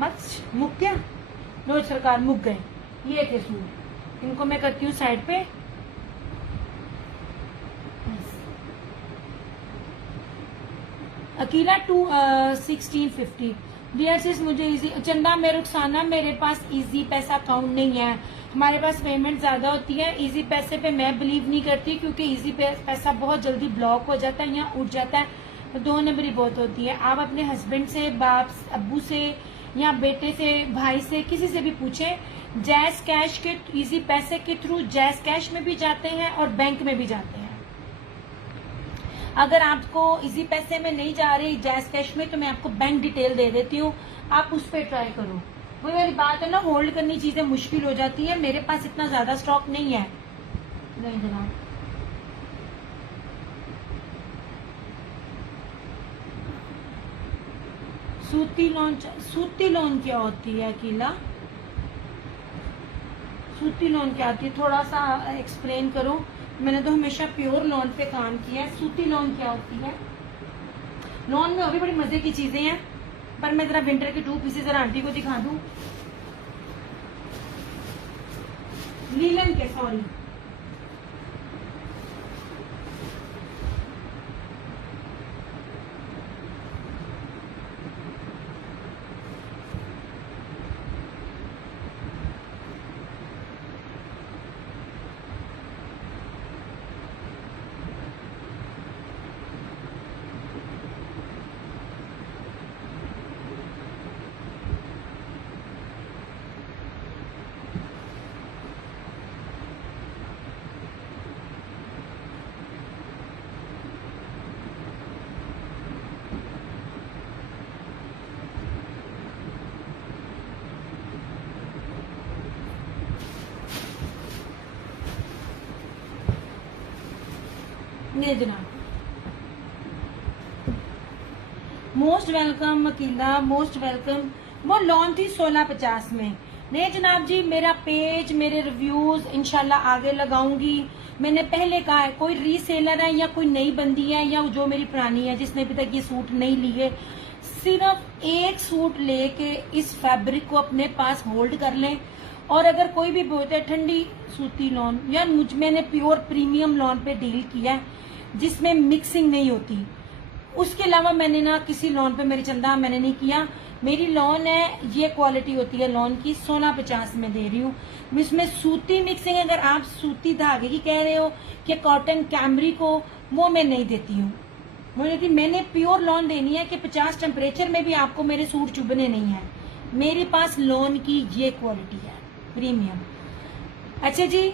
मत मुक गया, लो सरकार मुक गए। ये थे सूट, इनको मैं करती हूँ साइड पे। अकीला 1650। डियर सिस मुझे इजी चंदा में रुखसाना, मेरे पास इजी पैसा अकाउंट नहीं है, हमारे पास पेमेंट ज्यादा होती है। इजी पैसे पे मैं बिलीव नहीं करती, क्योंकि इजी पैसा बहुत जल्दी ब्लॉक हो जाता है या उठ जाता है, तो 2 नंबरी बहुत होती है। आप अपने हस्बैंड से, बाप अब्बू से या बेटे से, भाई से, किसी से भी पूछें, जैज कैश के इजी पैसे के थ्रू जैज कैश में भी जाते हैं और बैंक में भी जाते हैं। अगर आपको इजी पैसे में नहीं जा रही जैज कैश में, तो मैं आपको बैंक डिटेल दे देती हूँ, आप उस पर ट्राई करो। वही वाली बात है ना, होल्ड करनी चीजें मुश्किल हो जाती है। मेरे पास इतना ज्यादा स्टॉक नहीं है। नहीं जनाब, सूती लोन क्या होती है अकीला? सूती लोन क्या होती है, थोड़ा सा एक्सप्लेन करो। मैंने तो हमेशा प्योर लोन पे काम किया है, सूती लोन क्या होती है? लोन में और भी बड़ी मजे की चीजें हैं, पर मैं जरा विंटर के 2 पीसेस जरा आंटी को दिखा दूं। लीलन के, सॉरी, नहीं जनाब, most welcome Akila, most welcome. वो लोन थी 1650 में। नहीं जनाब जी, मेरा पेज, मेरे रिव्यूज इंशाल्लाह आगे लगाऊंगी। मैंने पहले कहा है, कोई रीसेलर है या कोई नई बंदी है या जो मेरी पुरानी है जिसने अभी तक ये सूट नहीं लिए, सिर्फ एक सूट लेके इस फैब्रिक को अपने पास होल्ड कर लें। और अगर कोई भी बोलते है ठंडी सूती लॉन, यार मैंने प्योर प्रीमियम लॉन पे डील किया है जिसमें मिक्सिंग नहीं होती। उसके अलावा मैंने ना किसी लॉन पे मेरी चंदा मैंने नहीं किया। मेरी लॉन है, ये क्वालिटी होती है लॉन की, 1650 में दे रही हूँ। इसमें सूती मिक्सिंग, अगर आप सूती धागे की कह रहे हो कि कॉटन कैमरी को, वो मैं नहीं देती हूँ। मुझे मैंने प्योर लॉन देनी है कि 50 टेम्परेचर में भी आपको मेरे सूट चुभने नहीं है। मेरे पास लॉन की ये क्वालिटी है, प्रीमियम। अच्छा जी,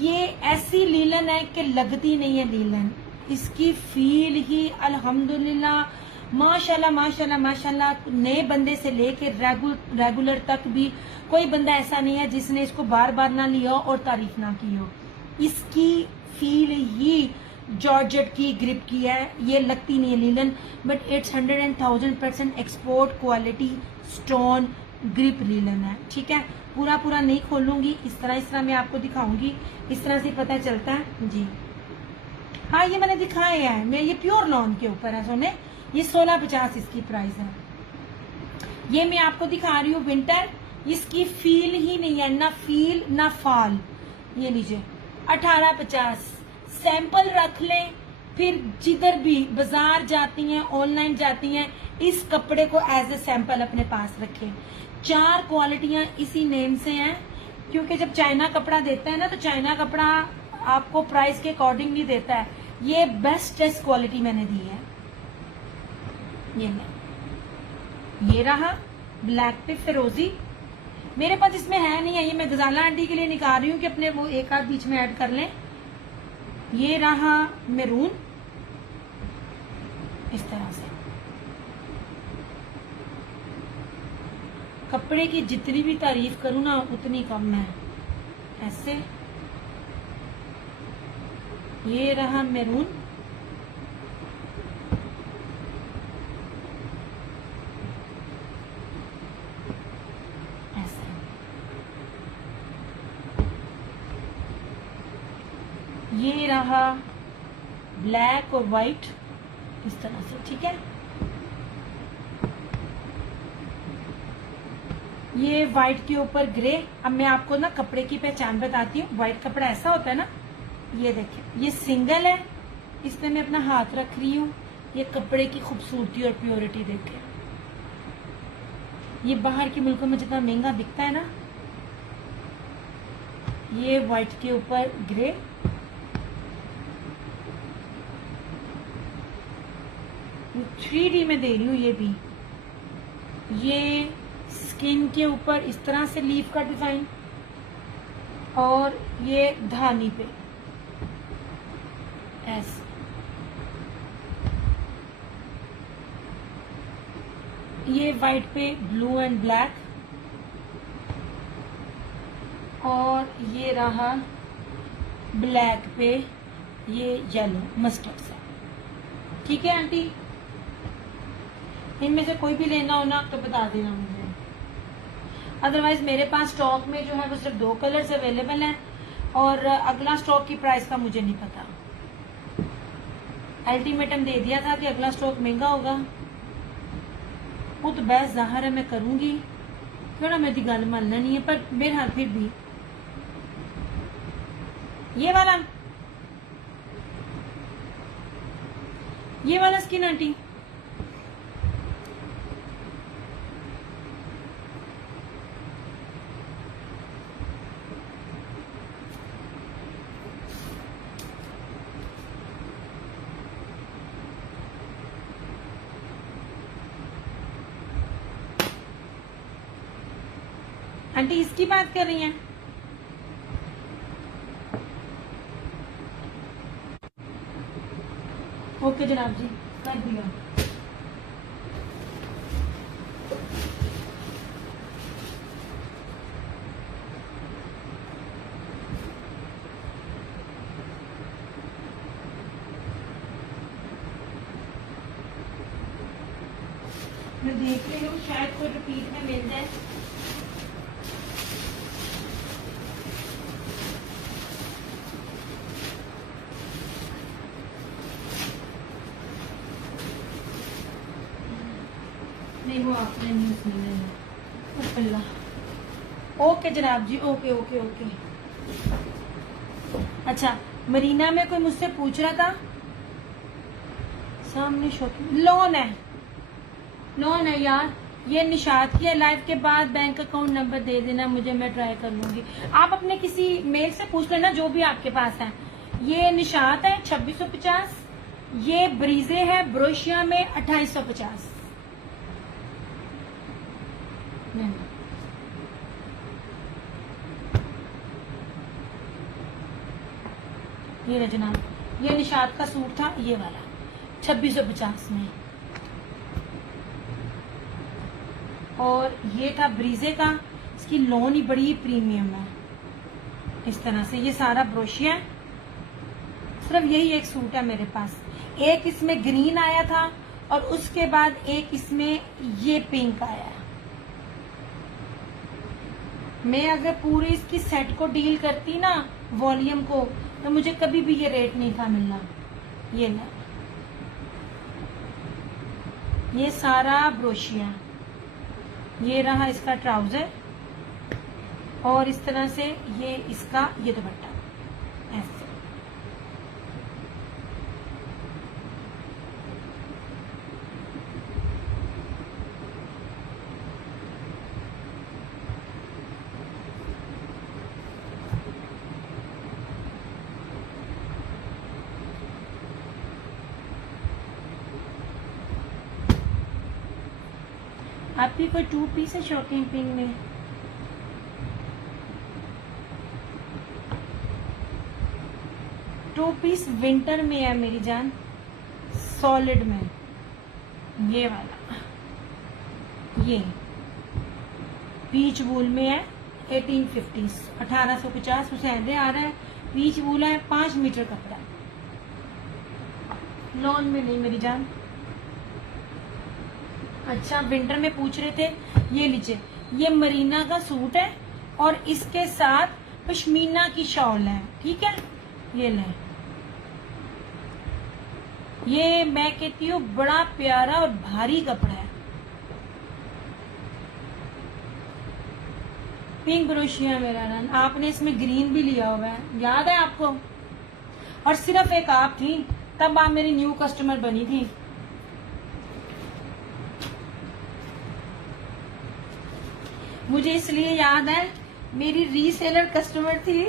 ये ऐसी लीलन है कि लगती नहीं है लीलन, इसकी फील ही अल्हम्दुलिल्लाह माशाल्लाह माशाल्लाह माशाल्लाह। नए बंदे से लेके रेगुलर तक भी कोई बंदा ऐसा नहीं है जिसने इसको बार बार ना लिया और तारीफ ना की हो। इसकी फील ही जॉर्जेट की ग्रिप की है, ये लगती नहीं है linen, but it's 100% export quality stone grip linen है। ठीक है, पूरा नहीं खोलूंगी, इस तरह मैं आपको दिखाऊंगी, इस तरह से पता चलता है जी। हाँ, ये मैंने दिखाए हैं, मैं ये प्योर लॉन के ऊपर है सोने। ये 1650 इसकी प्राइस है। ये मैं आपको दिखा रही हूँ विंटर, इसकी फील ही नहीं है, ना फील ना फाल। ये लीजिए 1850, सैंपल रख लें, फिर जिधर भी बाजार जाती हैं, ऑनलाइन जाती हैं, इस कपड़े को एज ए सैंपल अपने पास रखें। 4 क्वालिटियां इसी नेम से हैं, क्योंकि जब चाइना कपड़ा देता है ना, तो चाइना कपड़ा आपको प्राइस के अकॉर्डिंग नहीं देता है। ये बेस्ट क्वालिटी मैंने दी है। ये रहा ब्लैक पे फिरोजी, मेरे पास इसमें है नहीं है, ये मैं गजाला आंटी के लिए निकाल रही हूँ कि अपने वो एक आध बीच में ऐड कर लें। ये रहा मैरून, इस तरह से। कपड़े की जितनी भी तारीफ करूँ ना उतनी कम है। ऐसे ये रहा मैरून, ऐसे। ये रहा ब्लैक और व्हाइट, इस तरह से। ठीक है, ये व्हाइट के ऊपर ग्रे। अब मैं आपको ना कपड़े की पहचान बताती हूँ। व्हाइट कपड़ा ऐसा होता है ना, ये देखिए ये सिंगल है, इसमें मैं अपना हाथ रख रही हूँ। ये कपड़े की खूबसूरती और प्योरिटी देखिए। ये बाहर के मुल्कों में जितना महंगा दिखता है ना, ये व्हाइट के ऊपर ग्रे। थ्री डी में दे रही हूँ ये भी। ये स्किन के ऊपर इस तरह से लीफ का डिजाइन, और ये धानी पे ऐसे। ये व्हाइट पे ब्लू एंड ब्लैक, और ये रहा ब्लैक पे ये येलो मस्टर्ड सा। ठीक है आंटी, इनमें से कोई भी लेना हो ना तो बता देना मुझे। अदरवाइज मेरे पास स्टॉक में जो है वो सिर्फ 2 कलर्स अवेलेबल हैं, और अगला स्टॉक की प्राइस का मुझे नहीं पता। अल्टीमेटम दे दिया था कि अगला स्टॉक महंगा होगा, वो तो बस जाहिर है मैं करूंगी, थोड़ा मेरी गल मानना नहीं है, पर मेरे हाथ फिर भी ये वाला स्किन आंटी, आंटी इसकी बात कर रही हैं? ओके जनाब जी, कर दिया। मैं देख रही हूँ शायद कोई रिपीट में मिल जाए। नहीं वो आपने नहीं सुना है। ओके जनाब जी, ओके ओके ओके। अच्छा, मरीना में कोई मुझसे पूछ रहा था, सामने शॉपिंग लोन है यार। ये निशात की है, लाइव के बाद बैंक अकाउंट नंबर दे देना मुझे, मैं ट्राई कर लूंगी। आप अपने किसी मेल से पूछ लेना जो भी आपके पास है। ये निशात है 2650, ये ब्रीजे है ब्रोशिया में 2850। ये रजना, ये निशात का सूट था, ये वाला 2650 में, और ये था ब्रीजे का। इसकी लोन ही बड़ी प्रीमियम है इस तरह से। ये सारा ब्रोशिया है, सिर्फ यही एक सूट है मेरे पास। एक इसमें ग्रीन आया था, और उसके बाद एक इसमें ये पिंक आया है। मैं अगर पूरी इसकी सेट को डील करती ना, वॉल्यूम को, तो मुझे कभी भी ये रेट नहीं था मिलना। ये ना, ये सारा ब्रोशिया, ये रहा इसका ट्राउजर, और इस तरह से ये इसका ये दुपट्टा ऐसे। आपकी कोई 2 पीस है शॉकिंग पिंक में? टू पीस विंटर में है मेरी जान, सॉलिड में। ये वाला, ये पीच वूल में है 1850, 1850 हुसैन आ रहा है। पीच वूल है, 5 मीटर कपड़ा, लॉन में नहीं मेरी जान। अच्छा, विंटर में पूछ रहे थे, ये लीजिए, ये मरीना का सूट है, और इसके साथ पश्मीना की शॉल है। ठीक है, ये लें। ये मैं कहती हूँ बड़ा प्यारा और भारी कपड़ा है। पिंक ब्रोशिया मेरा रन, आपने इसमें ग्रीन भी लिया हुआ है, याद है आपको? और सिर्फ एक आप थी, तब आप मेरी न्यू कस्टमर बनी थी। मुझे इसलिए याद है, मेरी रीसेलर कस्टमर थी,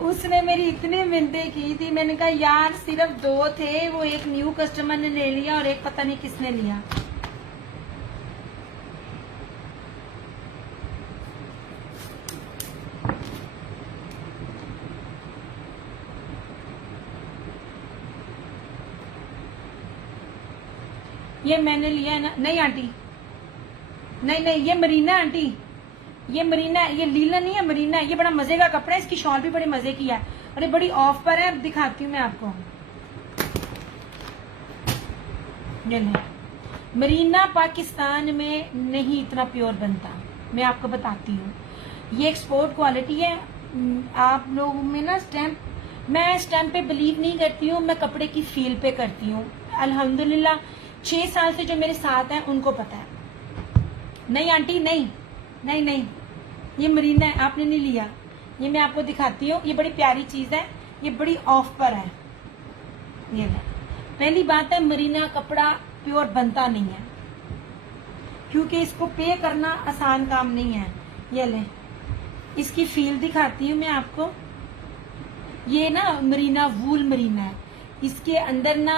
उसने मेरी इतनी मिन्नतें की थी। मैंने कहा यार सिर्फ 2 थे, वो एक न्यू कस्टमर ने ले लिया और एक पता नहीं किसने लिया। ये मैंने लिया है ना? नहीं आंटी, नहीं, ये मरीना आंटी, ये मरीना, ये लीलन नहीं है, मरीना है। ये बड़ा मजे का कपड़ा है, इसकी शॉल भी बड़े मजे की है और ये बड़ी ऑफ पर है। अब दिखाती हूँ मैं आपको, ये ले। मरीना पाकिस्तान में नहीं इतना प्योर बनता, मैं आपको बताती हूँ। ये एक्सपोर्ट क्वालिटी है। आप लोगों में ना स्टैम्प, मैं स्टैम्प पे बिलीव नहीं करती हूँ, मैं कपड़े की फील पे करती हूँ। अल्हम्दुलिल्लाह 6 साल से जो मेरे साथ हैं उनको पता है। नहीं आंटी, नहीं, ये मरीना है, आपने नहीं लिया। ये मैं आपको दिखाती हूँ, ये बड़ी प्यारी चीज है, ये बड़ी ऑफ पर है। ये ले। पहली बात है, मरीना कपड़ा प्योर बनता नहीं है, क्योंकि इसको पे करना आसान काम नहीं है। ये ले, इसकी फील दिखाती हूँ मैं आपको। ये ना मरीना वूल मरीना है, इसके अंदर ना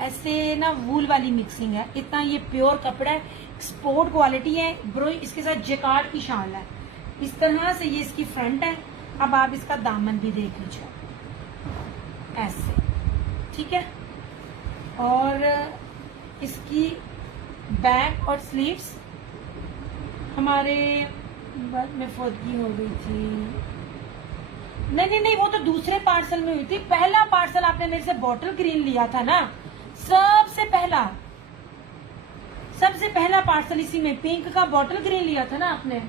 ऐसे ना वूल वाली मिक्सिंग है। इतना ये प्योर कपड़ा है, एक्सपोर्ट क्वालिटी है ब्रो। इसके साथ जेकार्ड की शाल है, इस तरह से ये इसकी फ्रंट है। अब आप इसका दामन भी देख लीजिए, ऐसे, ठीक है। और इसकी बैक और स्लीव्स हमारे बाद में फौतगी हो गई थी। नहीं, वो तो दूसरे पार्सल में हुई थी। पहला पार्सल आपने मेरे से बॉटल ग्रीन लिया था ना, सबसे पहला पार्सल इसी में पिंक का बॉटल ग्रीन लिया था ना आपने।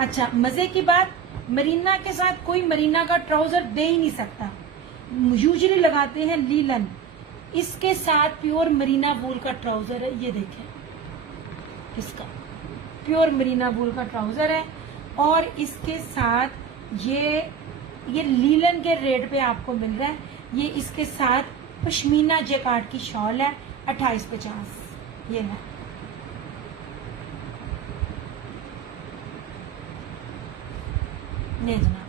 अच्छा, मजे की बात, मरीना के साथ कोई मरीना का ट्राउजर दे ही नहीं सकता, यूजुअली लगाते हैं लीलन। इसके साथ प्योर मरीना वूल का ट्राउजर है, ये देखें, इसका प्योर मरीना वूल का ट्राउजर है। और इसके साथ ये लीलन के रेट पे आपको मिल रहा है। ये इसके साथ पश्मीना जैकार्ड की शॉल है, 2850। ये ना, नहीं जनाब,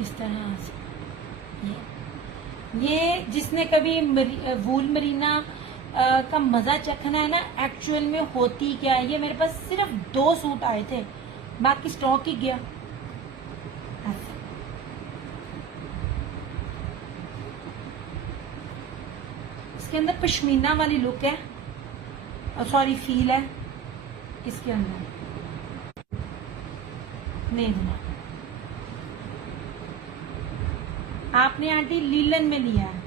इस तरह से ये जिसने कभी वूल मरीना का मजा चखना है ना, एक्चुअल में होती क्या है। ये मेरे पास सिर्फ 2 सूट आए थे, बाकी स्टॉक ही गया। इसके अंदर पश्मीना वाली लुक है, सॉरी फील है इसके अंदर। नहीं बना, आपने आंटी लीलन में लिया है।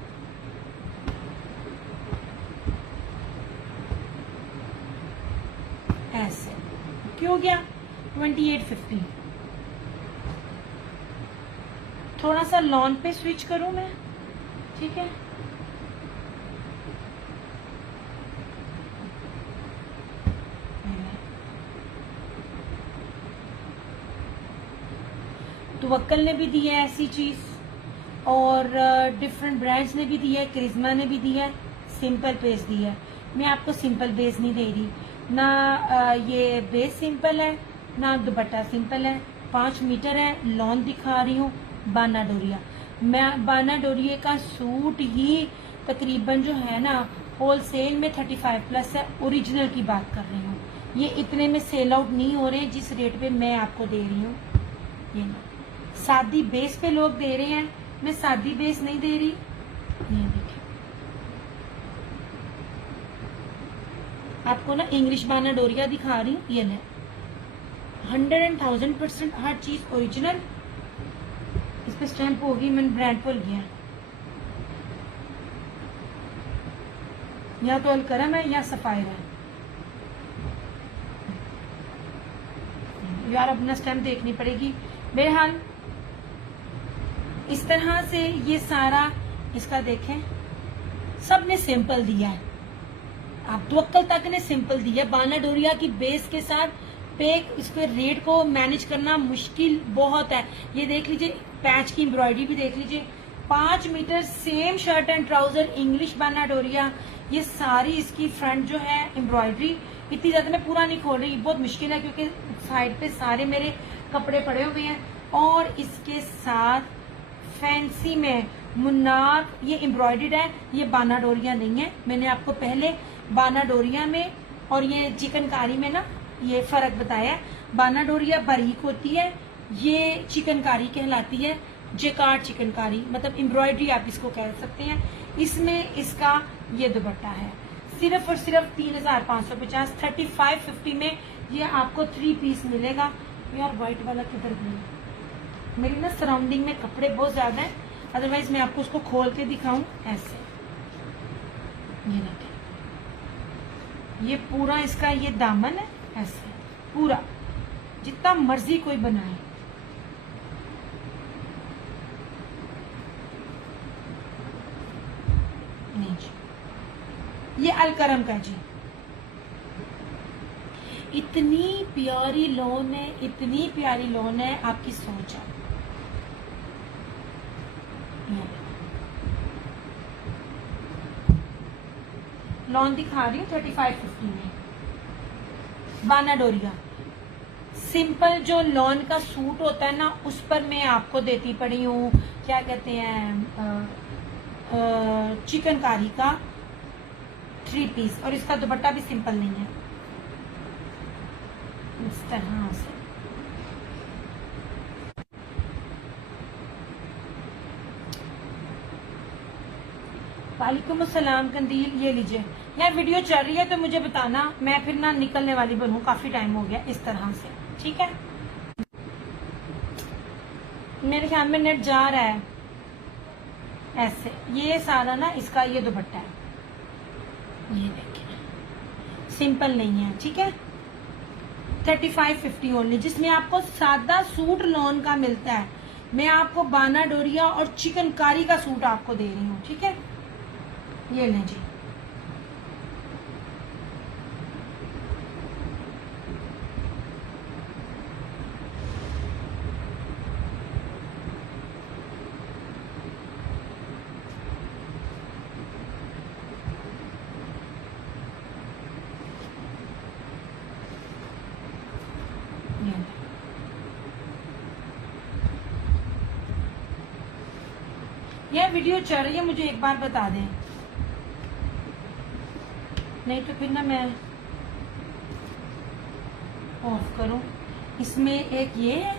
ऐसे क्यों गया? 2850। थोड़ा सा लॉन पे स्विच करूं मैं, ठीक है। तुवक्कल ने भी दी है ऐसी चीज, और डिफरेंट ब्रांड्स ने भी दिया है, करिश्मा ने भी दिया है, सिंपल बेस दिया है। मैं आपको सिंपल बेस नहीं दे रही ना, ये बेस सिंपल है ना दुपट्टा सिंपल है। 5 मीटर है, लॉन दिखा रही हूँ, बाना डोरिया। मैं बाना डोरिया का सूट ही तकरीबन जो है ना होलसेल में 35+ है, ओरिजिनल की बात कर रही हूँ। ये इतने में सेल आउट नहीं हो रहे जिस रेट पे मैं आपको दे रही हूँ। ये ना सादी बेस पे लोग दे रहे हैं, मैं सादी बेस नहीं दे रही। ये देखिए, आपको ना इंग्लिश बाना डोरिया दिखा रही हूँ। ये ले, 100% हर चीज ओरिजिनल। इस पे स्टैंप होगी, मैंने ब्रांड भूल गया, या तो अलकरम है या सफायर है। यार अपना स्टैंप देखनी पड़ेगी। बहरहाल इस तरह से ये सारा इसका देखें, सबने सिंपल दिया है। आप तवक्कल तक ने सिंपल दी है। बाना डोरिया की बेस के साथ पे इसके रेट को मैनेज करना मुश्किल बहुत है। ये देख लीजिए, पैच की एम्ब्रॉयडरी भी देख लीजिए। 5 metre same shirt and trouser, English बाना डोरिया। ये सारी इसकी फ्रंट जो है एम्ब्रॉयडरी, इतनी ज्यादा मैं पूरा नहीं खोल रही, बहुत मुश्किल है क्योंकि साइड पे सारे मेरे कपड़े पड़े हुए हैं। और इसके साथ फैंसी में मुन्नार, ये एम्ब्रॉयडर्ड है, ये बाना डोरिया नहीं है। मैंने आपको पहले बाना डोरिया में और ये चिकनकारी में ना ये फर्क बताया है। बाना डोरिया बारीक होती है, ये चिकनकारी कहलाती है, जेकार्ड चिकनकारी, मतलब एम्ब्रॉयडरी आप इसको कह सकते हैं। इसमें इसका ये दुपट्टा है, सिर्फ और सिर्फ 3550, 3550 में ये आपको 3 पीस मिलेगा। यार व्हाइट वाला किधर गया? मेरी ना सराउंडिंग में कपड़े बहुत ज्यादा है, अदरवाइज मैं आपको उसको खोल के दिखाऊं। ऐसे ये देखें, ये पूरा इसका ये दामन है, ऐसे पूरा जितना मर्जी कोई बनाए। नहीं जी, ये अलकरम का जी। इतनी प्यारी लॉन है, इतनी प्यारी लॉन है, आपकी सोच है। लॉन दिखा रही हूँ 3550 में, बाना डोरिया। सिंपल जो लॉन का सूट होता है ना, उस पर मैं आपको देती पड़ी हूँ, क्या कहते हैं, चिकनकारी का 3 पीस। और इसका दुपट्टा भी सिंपल नहीं है, इस तरह से। वालेकुम अस्सलाम कंदील, ये लीजिए। यार वीडियो चल रही है तो मुझे बताना, मैं फिर ना निकलने वाली बनूं, काफी टाइम हो गया। इस तरह से ठीक है, मेरे ख्याल में नेट जा रहा है। ऐसे ये सारा ना इसका ये दुपट्टा है, ये देखिए, सिंपल नहीं है, ठीक है। 3550 ओनली, जिसमें आपको सादा सूट लॉन का मिलता है। मैं आपको बाना डोरिया और चिकनकारी का सूट आपको दे रही हूँ, ठीक है। ये लें जी, यह वीडियो चल रही है, मुझे एक बार बता दें, नहीं तो फिर ना मैं ऑफ करूं। इसमें एक ये है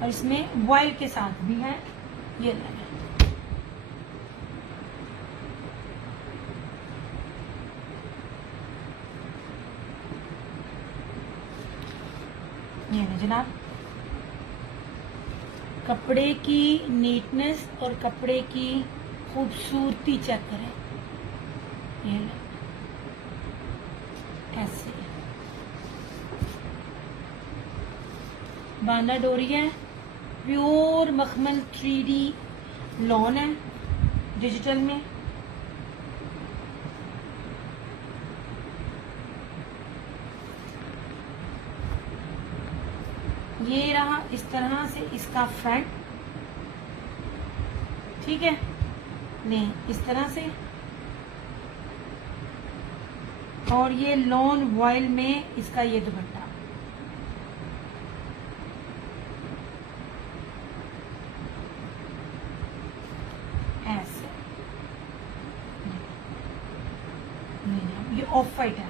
और इसमें वॉइल के साथ भी है, ये लगे। ये है जनाब, कपड़े की नीटनेस और कपड़े की खूबसूरती चेक करें। ये ऐसे बाना डोरी है, प्योर मखमल 3D लॉन है, डिजिटल में। ये रहा इस तरह से इसका फ्रंट, ठीक है, नहीं इस तरह से। और ये लॉन वॉयल में इसका ये दुपट्टा, ऐसे। ये ऑफ वाइट है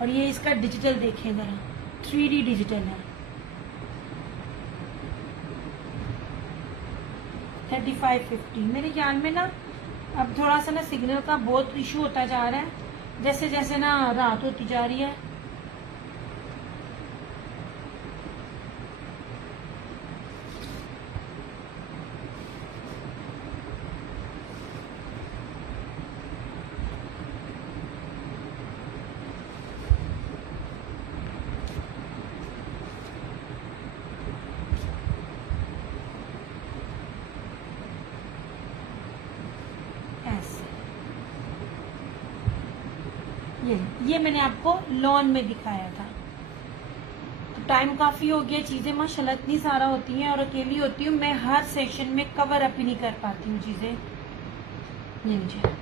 और ये इसका डिजिटल देखें जरा, 3D डिजिटल है। 3550 मेरे ख्याल में ना अब थोड़ा सा ना सिग्नल का बहुत इशू होता जा रहा है, जैसे जैसे ना रात होती जा रही है। ये मैंने आपको लॉन में दिखाया था। तो टाइम काफी हो गया, चीजें माशाल्लाह इतनी सारा होती हैं और अकेली होती हूँ मैं, हर सेशन में कवर अप ही नहीं कर पाती हूँ चीजें। ये लीजिए,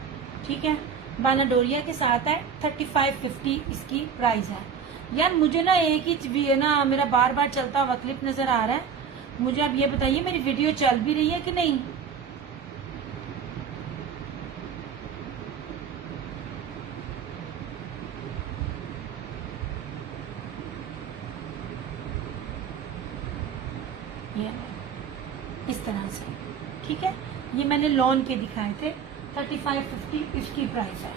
ठीक है, बाना डोरिया के साथ है, 3550 इसकी प्राइस है। यार मुझे ना एक ही ना मेरा बार बार चलता हुआ क्लिप नजर आ रहा है, मुझे आप ये बताइए मेरी वीडियो चल भी रही है कि नहीं। ये इस तरह से, ठीक है, ये मैंने लॉन के दिखाए थे, 3550 इसकी प्राइस है।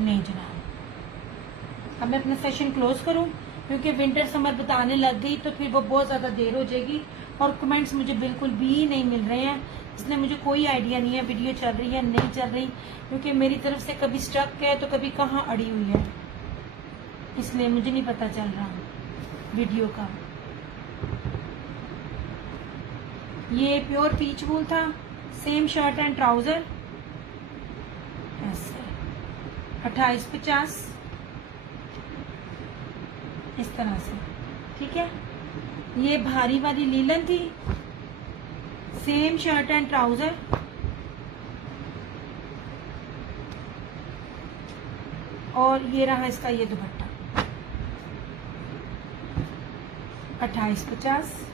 नहीं जनाब, अब मैं अपना सेशन क्लोज करूं क्योंकि विंटर समर बताने लग गई तो फिर वो बहुत ज्यादा देर हो जाएगी और कमेंट्स मुझे बिल्कुल भी नहीं मिल रहे हैं, इसलिए मुझे कोई आइडिया नहीं है वीडियो चल रही है नहीं चल रही, क्योंकि मेरी तरफ से कभी स्टक है तो कभी कहाँ अड़ी हुई है, इसलिए मुझे नहीं पता चल रहा वीडियो का। ये प्योर पीच वूल था, सेम शर्ट एंड ट्राउजर, ऐसे 2850 इस तरह से, ठीक है। ये भारी वाली लीलन थी, सेम शर्ट एंड ट्राउजर, और ये रहा इसका ये दुपट्टा, 2850।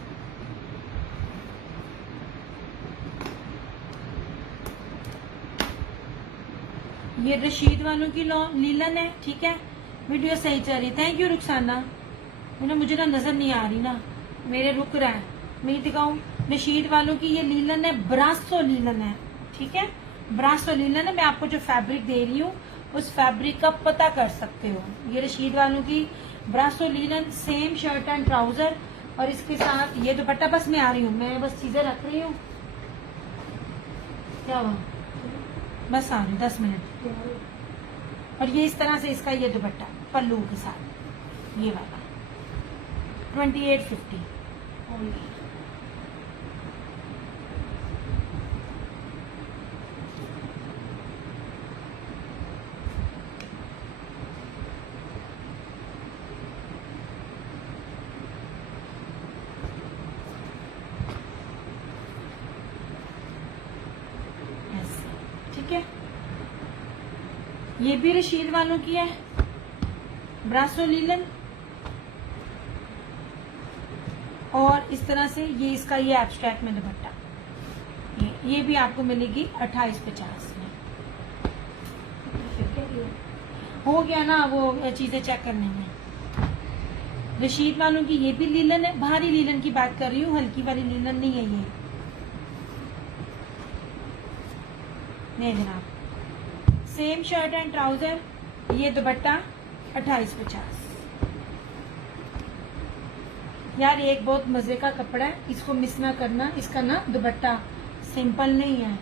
ये रशीद वालों की लीलन है, ठीक है। वीडियो सही चल रही, थैंक यू रुखसाना। मुझे ना नजर नहीं आ रही ना, मेरे रुक रहा है, मैं दिखाऊं। रशीद वालों की ये लीलन है, ब्रासो लीलन है, ठीक है, ब्रासो लीलन है। मैं आपको जो फैब्रिक दे रही हूँ उस फैब्रिक का पता कर सकते हो। ये रशीद वालों की ब्रासो लीलन, सेम शर्ट एंड ट्राउजर, और इसके साथ ये दुपट्टा। बस मैं आ रही हूँ, मैं बस चीजें रख रही हूँ। क्या हुआ? बस आ रही हूँ, 10 मिनट। और ये इस तरह से इसका ये दुपट्टा पल्लू के साथ, ये वाला 2850। ठीक है, ये भी रशीद वालों की है, ब्रासो लीलन, और इस तरह से ये इसका ये एब्स्ट्रैक्ट में दुपट्टा, ये भी आपको मिलेगी 2850 में। हो गया ना वो चीजें चेक करने में। रशीद वालों की ये भी लीलन है, भारी लीलन की बात कर रही हूँ, हल्की वाली लीलन नहीं है ये। नहीं जनाब, सेम शर्ट एंड ट्राउजर, ये दुपट्टा 2850। यार एक बहुत मजे का कपड़ा है, इसको मिस ना करना। इसका ना दुपट्टा सिंपल नहीं है,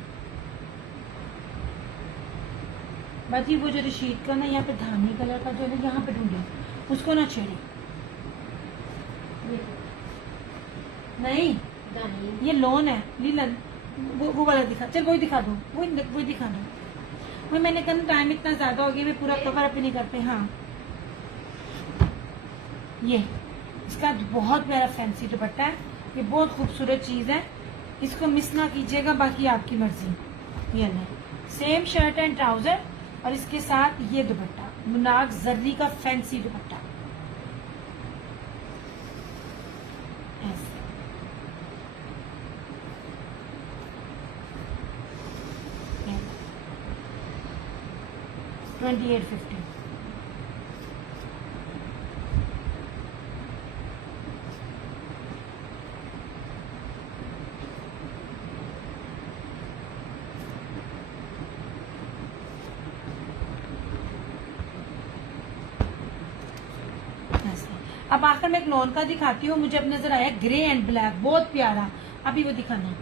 बाकी वो जो रशीद का ना यहाँ पे धानी कलर का जो है यहाँ पे ढूंढे, उसको ना छेड़े। नहीं ये लोन है लीलन, वो वाला दिखा, चल वही दिखा दो, वही दिखा दो। वही मैंने कहा टाइम इतना ज्यादा हो गया, मैं पूरा कवर अप नहीं करते। हाँ ये इसका बहुत प्यारा फैंसी दुपट्टा है, ये बहुत खूबसूरत चीज है, इसको मिस ना कीजिएगा, बाकी आपकी मर्जी। ये नहीं, सेम शर्ट एंड ट्राउजर, और इसके साथ ये दुपट्टा, मुनाक जर्री का फैंसी दुपट्टा, ऐसे। $2850। अब आखिर में एक लॉन का दिखाती हूँ, मुझे अब नजर आया ग्रे एंड ब्लैक, बहुत प्यारा, अभी वो दिखाना।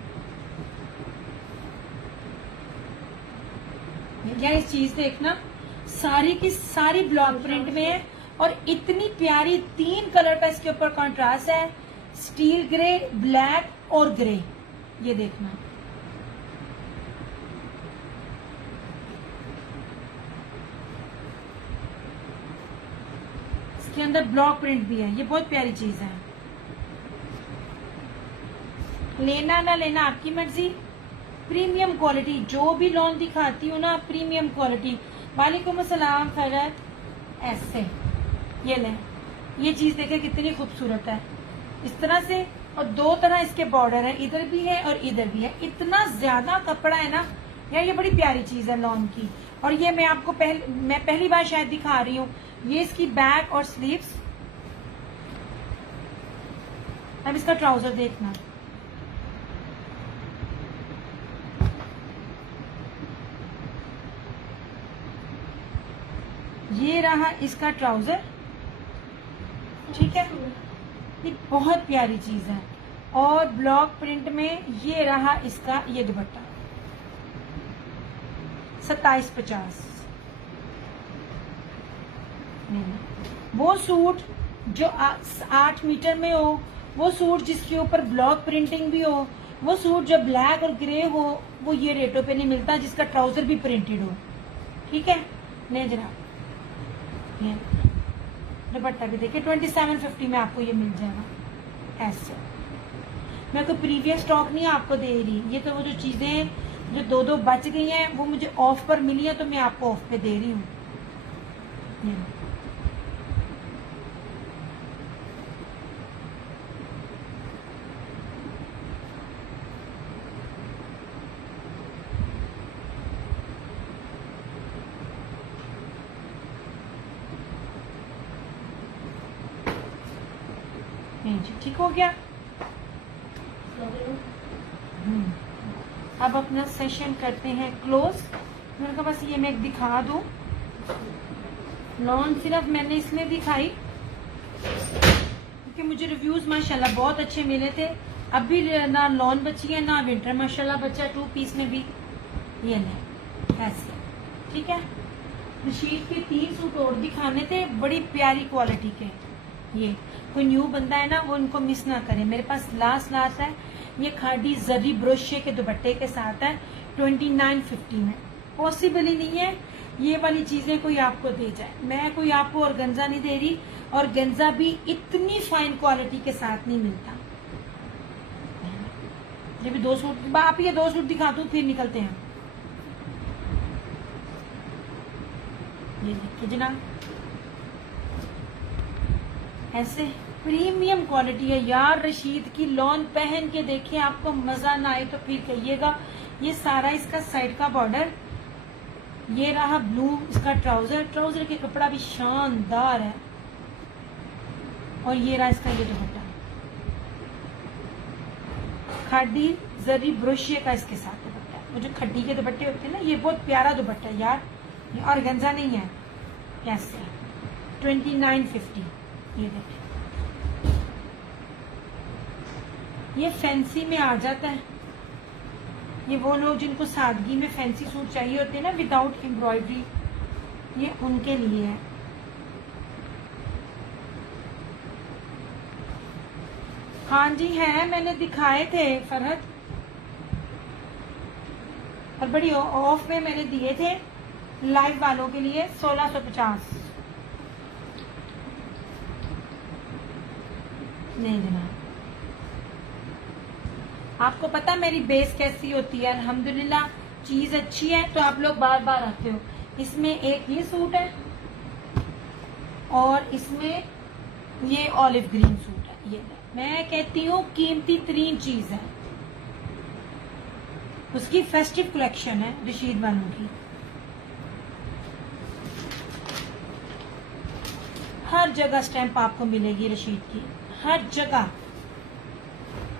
यार इस चीज देखना, सारी की सारी ब्लॉक प्रिंट में है, और इतनी प्यारी 3 कलर का इसके ऊपर कॉन्ट्रास्ट है, स्टील ग्रे, ब्लैक और ग्रे। ये देखना, इसके अंदर ब्लॉक प्रिंट भी है। ये बहुत प्यारी चीज है, लेना ना लेना आपकी मर्जी। प्रीमियम क्वालिटी, जो भी लॉन दिखाती हूँ ना प्रीमियम क्वालिटी। वालेकुम अस्सलाम फरत। ऐसे ये ले, ये चीज देखे कितनी खूबसूरत है इस तरह से, और दो तरह इसके बॉर्डर है, इधर भी है और इधर भी है। इतना ज्यादा कपड़ा है ना यार, ये बड़ी प्यारी चीज है लॉन की। और ये मैं आपको मैं पहली बार शायद दिखा रही हूँ। ये इसकी बैक और स्लीव्स। अब इसका ट्राउजर देखना, ये रहा इसका ट्राउजर, ठीक है। ये बहुत प्यारी चीज है। और ब्लॉक प्रिंट में ये रहा इसका ये दुपट्टा 2750। वो सूट जो 8 मीटर में हो, वो सूट जिसके ऊपर ब्लॉक प्रिंटिंग भी हो, वो सूट जो ब्लैक और ग्रे हो, वो ये रेटों पे नहीं मिलता जिसका ट्राउजर भी प्रिंटेड हो, ठीक है। नहीं जनाब, ये दुपट्टा भी देखिए 2750 में आपको ये मिल जाएगा ऐसे। मैं कोई प्रीवियस स्टॉक नहीं आपको दे रही, ये तो वो जो चीजें जो दो बच गई हैं वो मुझे ऑफ पर मिली है तो मैं आपको ऑफ पे दे रही हूँ। ठीक हो गया। अब अपना सेशन करते हैं क्लोज। मैंने कहा बस ये मैं दिखा दूं। लॉन सिर्फ मैंने इसलिए दिखाई क्योंकि मुझे रिव्यूज माशाल्लाह बहुत अच्छे मिले थे। अभी ना लॉन बची है ना विंटर माशाल्लाह बचा, 2 पीस में भी। ये नहीं ऐसे, ठीक है। रशीद के 3 सूट और दिखाने थे, बड़ी प्यारी क्वालिटी के। ये कोई न्यू बंदा है ना वो इनको मिस ना करे। मेरे पास लास्ट है, ये खादी जरी ब्रोशे के दुपट्टे के साथ है 2950 में। पॉसिबल ही नहीं है ये वाली चीजें कोई आपको दे जाए। मैं कोई आपको ऑर्गेन्जा नहीं दे रही, और गेंजा भी इतनी फाइन क्वालिटी के साथ नहीं मिलता। ये भी 2 सूट, आप ये 2 सूट दिखा दूं फिर निकलते हैं। ये देखिए जनाब, ऐसे प्रीमियम क्वालिटी है यार। रशीद की लॉन पहन के देखिए, आपको मजा ना आए तो फिर कहिएगा। ये सारा इसका साइड का बॉर्डर, ये रहा ब्लू इसका ट्राउजर। ट्राउजर के कपड़ा भी शानदार है, और ये रहा इसका ये दुपट्टा खादी जरी ब्रोशिया का इसके साथ दुपट्टा। वो जो खड्डी के दुपट्टे होते हैं ना, ये बहुत प्यारा दुपट्टा है यार, ये ऑर्गेन्जा नहीं है। कैसे 2950। ये देखिए, ये फैंसी में आ जाता है। ये वो लोग जिनको सादगी में फैंसी सूट चाहिए होते हैं ना विदाउट एम्ब्रॉयडरी, ये उनके लिए है। हाँ जी है, मैंने दिखाए थे फरहत, और बड़ी ऑफ में मैंने दिए थे लाइव वालों के लिए 1650। नहीं जनाब, आपको पता मेरी बेस कैसी होती है। अल्हम्दुलिल्लाह चीज अच्छी है तो आप लोग बार बार आते हो। इसमें एक ये सूट है, और इसमें ये ऑलिव ग्रीन सूट है। ये मैं कहती हूँ कीमती तरीन चीज है। उसकी फेस्टिव कलेक्शन है रशीद वालों की। हर जगह स्टैंप आपको मिलेगी रशीद की, हर जगह।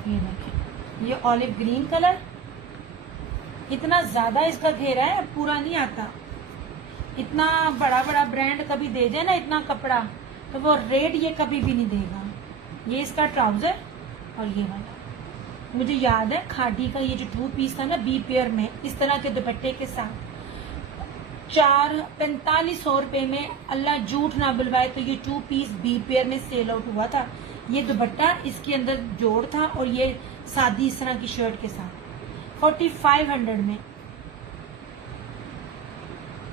ये देखें, ये ऑलिव ग्रीन कलर, इतना ज्यादा इसका घेरा है, पूरा नहीं आता। इतना बड़ा बड़ा ब्रांड कभी दे जाए ना इतना कपड़ा, तो वो रेट ये कभी भी नहीं देगा। ये इसका ट्राउजर, और ये वाला मुझे याद है खादी का ये जो 2 पीस था ना बी पेयर में, इस तरह के दुपट्टे के साथ 4500 रुपए में, अल्लाह झूठ ना बुलवाए तो ये 2 पीस बी पेयर में सेल आउट हुआ था। ये दुपट्टा, इसके अंदर जोड़ था, और ये सादी इस तरह की शर्ट के साथ 4500 में।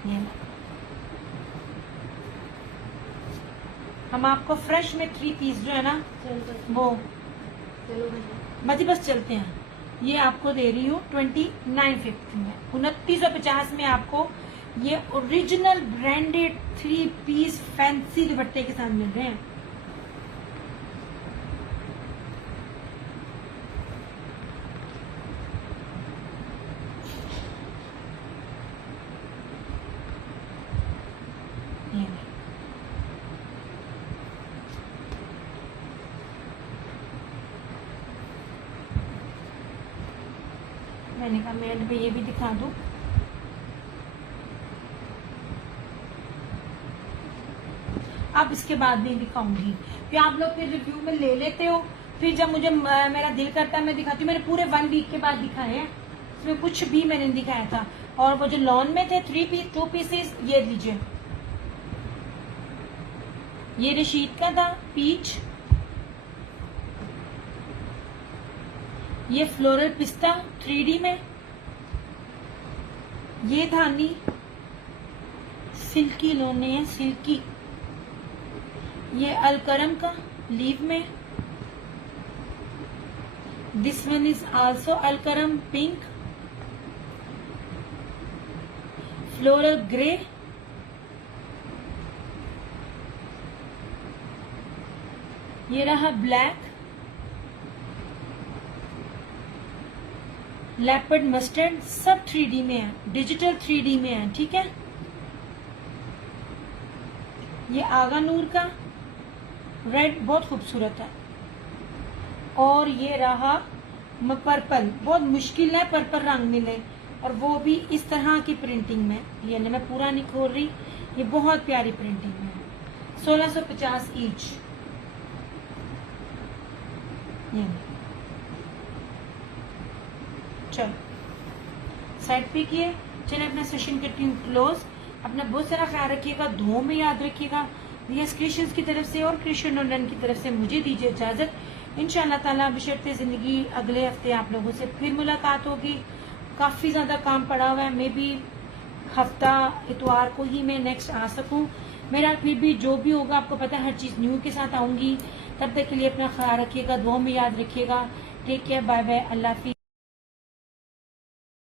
ये हम आपको फ्रेश में 3 पीस जो है ना वो मती बस चलते हैं, ये आपको दे रही हूँ 2950 में, 2950 में आपको ये ओरिजिनल ब्रांडेड 3 पीस फैंसी दुपट्टे के साथ मिल रहे हैं। मैंने कहा मैं एंड पे ये भी दिखा दूं। अब इसके बाद नहीं दिखाऊंगी कि आप लोग फिर रिव्यू में ले लेते हो, फिर जब मुझे मेरा दिल करता है मैं दिखाती हूँ। मैंने पूरे 1 वीक के बाद दिखाए हैं, इसमें कुछ भी मैंने नहीं दिखाया था। और वो जो लॉन में थे 2 पीसेस, ये लीजिए, ये रशीद का था पीच, ये फ्लोरल पिस्ता 3D में, ये धानी सिल्की लोने है, सिल्की, ये अलकरम का लीव में, this one is also Alkaram pink, floral grey, ये रहा ब्लैक, लेपर्ड मस्टर्ड, सब 3D में है, डिजिटल 3D में है, ठीक है। ये आगा नूर का रेड बहुत खूबसूरत है, और ये रहा पर्पल, बहुत मुश्किल है पर्पल रंग मिले, और वो भी इस तरह की प्रिंटिंग में, यानी मैं पूरा नहीं खोल रही, ये बहुत प्यारी प्रिंटिंग में है, 1650 ईच। चलो साइड पे किए, चलिए अपना सेशन करती हूँ क्लोज। अपना बहुत सारा ख्याल रखिएगा, दुआओं में याद रखिएगा। रियाज क्रिएशंस की तरफ से और क्रिएशन लंदन की तरफ से मुझे दीजिए इजाजत। इंशाल्लाह ताला बशर्ते जिंदगी अगले हफ्ते आप लोगों से फिर मुलाकात होगी। काफी ज्यादा काम पड़ा हुआ है, मे बी हफ्ता इतवार को ही मैं नेक्स्ट आ सकूं। मेरा फिर भी जो भी होगा आपको पता है, हर चीज न्यू के साथ आऊंगी। तब तक के लिए अपना ख्याल रखिएगा, दुआओं में याद रखिएगा। टेक केयर, बाय बाय, अल्लाह हाफिज़।